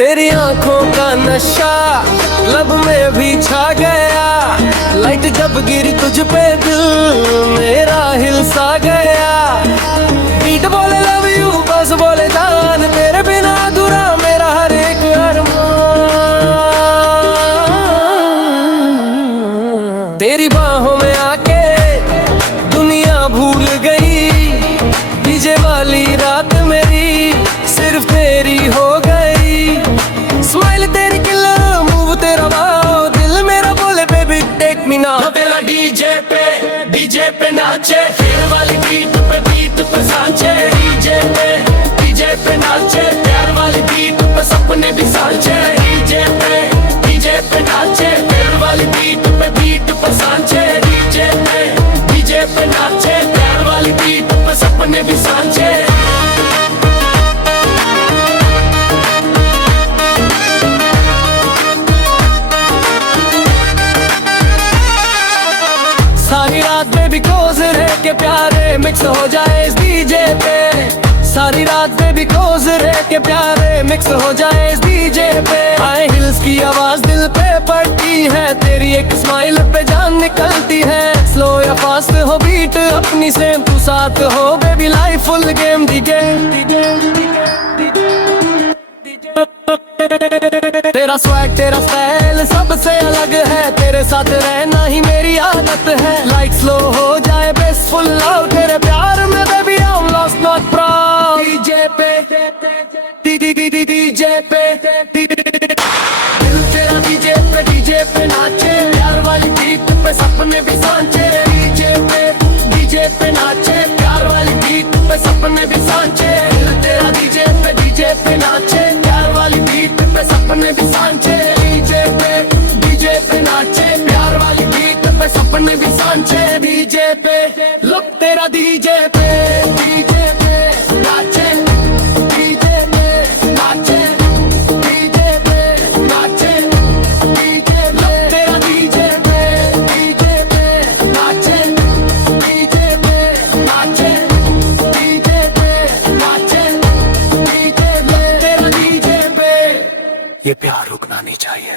तेरी आंखों का नशा लब में भी छा गया, लाइट जब गिरी तुझ पे दिल मेरा हिल सा गया। बीट बोले लव यू, बस बोले जान, तेरे बिना अधूरा मेरा हर एक अरमान। तेरी बाहों में आके दुनिया भूल गई, डीजे वाली रात मेरी सिर्फ तेरी हो गई। स्माइल तेरी किलर, मूव तेरा वाव, दिल मेरा बोले बेबी टेक मी नाउ। तेरा डीजे पे नाचे, फिर वाली बीट पे सांचे। डीजे पे नाचे, प्यार वाली बीट पे सपने भी सांचे। डीजे पे नाचे, फिर वाली बीट पे सांचे। डीजे पे नाचे, प्यार वाली बीट पे सपने भी सांचे। सारी रात बेबी क्लोज रह के प्यारे मिक्स हो जाए इस डीजे पे। सारी रात बेबी क्लोज रह के प्यारे मिक्स हो जाए इस डीजे पे। हाई हिल्स की आवाज दिल पे पड़ती है, तेरी एक स्माइल पे जान निकलती है। स्लो या फास्ट हो बीट अपनी सेम, तू साथ हो बेबी लाइफ फुल गेम। तेरा स्वैग तेरा स्टाइल सबसे अलग है, तेरे साथ रहना ही मेरी आदत है। लाइक स्लो हो जाए बेसफुल लव, तेरे प्यार में baby I am lost not proud. DJ पे दिल तेरा डीजे पे नाचे, प्यार वाली बीट पे सपने भी सांचे। डीजे पे नाचे, प्यार वाली बीट पे सपने भी सांचे। दिल तेरा डीजे पे नाचे, प्यार वाली बीट पे सपने भी सांचे। डीजे पे नाचे, प्यार वाली बीट पे सपने भी सांचे। डीजे पे लुक तेरा डीजे पे नाचे। डीजे पे नाचे, डीजे पे नाचे। डीजे लुक तेरा डीजे पे नाचे। डीजे पे नाचे, डीजे पे नाचे। डीजे लुक तेरा डीजे पे। ये प्यार रुकना नहीं चाहिए।